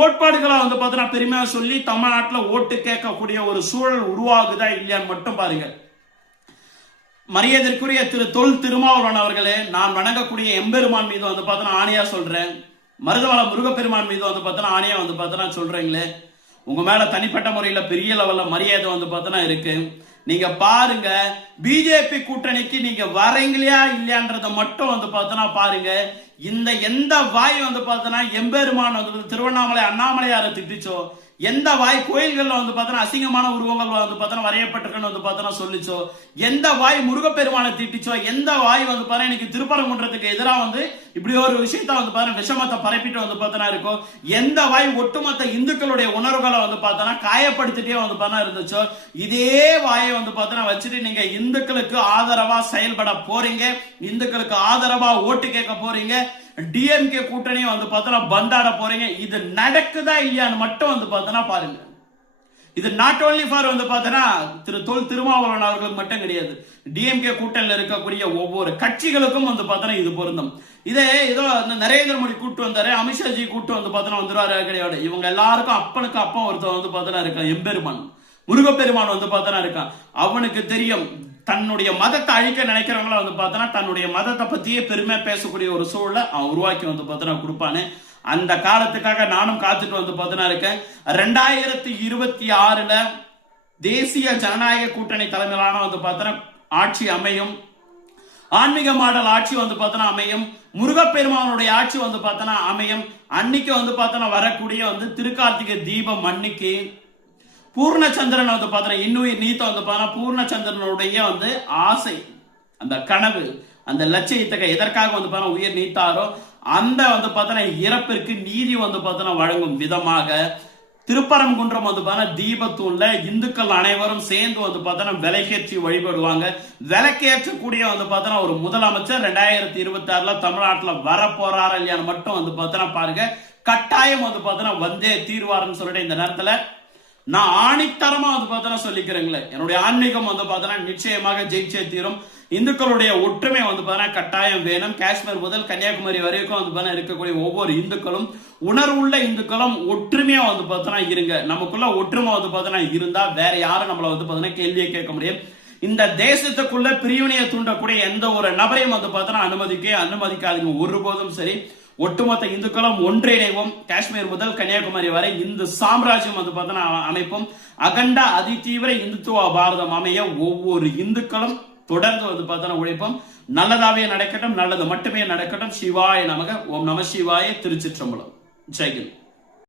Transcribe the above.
கோட்பாடுகளை வந்து பார்த்தீங்கன்னா பெருமையா சொல்லி தமிழ்நாட்டில் ஓட்டு கேட்கக்கூடிய ஒரு சூழல் உருவாகுதா இல்லையான்னு மட்டும் பாருங்க. மரியாதைக்குரிய திரு தொல் திருமாவளவன் அவர்களே, நான் வணங்கக்கூடிய எம்பெருமான் மீது வந்து பார்த்தீங்கன்னா ஆணையா சொல்றேன், மருதவள முருகப்பெருமான் மீது வந்து பார்த்தீங்கன்னா ஆணையா வந்து பார்த்தீங்கன்னா சொல்றீங்களே, உங்க மேல தனிப்பட்ட முறையில பெரிய லெவல்ல மரியாதை வந்து பார்த்தீங்கன்னா இருக்கு. நீங்க பாருங்க, பிஜேபி கூட்டணிக்கு நீங்க வரீங்களா இல்லையான்றத மட்டும் வந்து பார்த்தோன்னா பாருங்க. இந்த எந்த வாய் வந்து பார்த்தோன்னா எம்பெருமான் வந்து திருவண்ணாமலை அண்ணாமலையாரை திட்டிச்சோ, எந்த வாய் கோயில்கள்ல வந்து பார்த்தோன்னா அசிங்கமான உருவங்கள் வந்து பார்த்தோன்னா வரையப்பட்டிருக்குன்னு வந்து பார்த்தோன்னா சொல்லிச்சோ, எந்த வாய் முருகப்பெருமானை திட்டிச்சோ, எந்த வாய் வந்து பாரு இன்னைக்கு திருப்பரங்குன்றத்துக்கு எதிராக வந்து இப்படி ஒரு விஷயத்த வந்து பாரு விஷமத்தை பரப்பிட்டு வந்து பார்த்தோன்னா இருக்கோ, எந்த வாய் ஒட்டுமொத்த இந்துக்களுடைய உணர்வுகளை வந்து பார்த்தோன்னா காயப்படுத்திட்டே வந்து பார்த்தா இருந்துச்சோ, இதே வாயை வந்து பார்த்தோன்னா வச்சுட்டு நீங்க இந்துக்களுக்கு ஆதரவா செயல்பட போறீங்க, இந்துக்களுக்கு ஆதரவா ஓட்டு கேட்க போறீங்க, டிஎம்கே கூட்டணி வந்து பார்த்தா பந்தாட போறீங்க. இது நடக்குதா இல்லையான்னு மட்டும் வந்து பார்த்தா பாருங்க. இது நாட் ஓன்லி ஃபார் வந்து பார்த்தா திரு தொல் திருமாவளவன் அவர்களுக்கு மட்டும் கிடையாது, டிஎம்கே கூட்டணியில் இருக்கக்கூடிய ஒவ்வொரு கட்சிகளுக்கும் வந்து பார்த்தா இது பொருந்தும். இதே ஏதோ நரேந்திர மோடி கூட்டு வந்தாரு, அமித்ஷாஜி கூட்டு வந்து பார்த்தா வந்துருவாரு கிடையாது. இவங்க எல்லாருக்கும் அப்பனுக்கு அப்பா ஒருத்தர் வந்து பார்த்தா இருக்கான், எம்பெருமான் முருகப்பெருமான் வந்து பார்த்தா இருக்கான். அவனுக்கு தெரியும் தன்னுடைய மதத்தை அழிக்க நினைக்கிறவங்கள வந்து பார்த்தா தன்னுடைய மதத்தை பத்தியே பெருமை பேசக்கூடிய ஒரு சூழலை அவன் உருவாக்கி வந்து பார்த்தா கொடுப்பானு. அந்த காலத்துக்காக நானும் காத்துட்டு வந்து பார்த்தா இருக்கேன். 2026 தேசிய ஜனநாயக கூட்டணி தலைமையிலான வந்து பார்த்தா ஆட்சி அமையும், ஆன்மீக மாடல் ஆட்சி வந்து பார்த்தா அமையும், முருகப்பெருமானுடைய ஆட்சி வந்து பார்த்தா அமையும். அன்னைக்கு வந்து பார்த்தா வரக்கூடிய வந்து திருக்கார்த்திகை தீபம் அன்னைக்கு பூர்ணச்சந்திரன் வந்து பார்த்தா இன்னுயிர் நீத்த வந்து பார்த்தா பூர்ணச்சந்திரனுடைய வந்து ஆசை, அந்த கனவு, அந்த லட்சியத்துக்கு எதற்காக வந்து பார்த்தா உயிர் நீத்தாரோ அந்த வந்து பார்த்தா இறப்பிற்கு நீதி வந்து பார்த்தா வழங்கும் விதமாக திருப்பரங்குன்றம் வந்து பார்த்தா தீபத்தூள்ல இந்துக்கள் அனைவரும் சேர்ந்து வந்து பார்த்தா விளக்கேற்றி வழிபடுவாங்க. விளக்கேற்றக்கூடிய வந்து பார்த்தா ஒரு முதலமைச்சர் 2026 தமிழ்நாட்டில் வர போறாரா இல்லையான்னு மட்டும் வந்து பார்த்தா பாருங்க. கட்டாயம் வந்து பார்த்தா வந்தே தீர்வாருன்னு சொல்லிட்டு இந்த நேரத்துல நான் ஆணித்தரமா வந்து பார்த்தா சொல்லிக்கிறேங்களே, என்னுடைய ஆன்மீகம் வந்து பார்த்தா நிச்சயமாக ஜெயிச்சே தீரும். இந்துக்களுடைய ஒற்றுமை வந்து பார்த்தா கட்டாயம் வேணும். காஷ்மீர் முதல் கன்னியாகுமரி வரைக்கும் வந்து பார்த்தா இருக்கக்கூடிய ஒவ்வொரு இந்துக்களும் உணர்வுள்ள இந்துக்களும் ஒற்றுமையா வந்து பார்த்தா இருங்க. நமக்குள்ள ஒற்றுமை வந்து பார்த்தா இருந்தா வேற யாரும் நம்மள வந்து பார்த்தா கேள்வியை கேட்க முடியும். இந்த தேசத்துக்குள்ள பிரிவினையை தூண்டக்கூடிய எந்த ஒரு நபரையும் வந்து பார்த்தா அனுமதிக்காதீங்க ஒருபோதும். சரி, ஒட்டுமொத்த இந்துக்களும் ஒன்றிணைவோம். காஷ்மீர் முதல் கன்னியாகுமரி வரை இந்து சாம்ராஜ்யம் வந்து பார்த்தா அமைப்பும், அகண்ட அதிதீவிர இந்துத்துவ பாரதம் அமைய ஒவ்வொரு இந்துக்களும் தொடர்ந்து வந்து பார்த்தா உழைப்போம். நல்லதாவே நடக்கட்டும், நல்லது மட்டுமே நடக்கட்டும். சிவாய நமக. ஓம் நம சிவாய. திருச்சிற்றம்பலம். ஜெய்ஹிந்த்.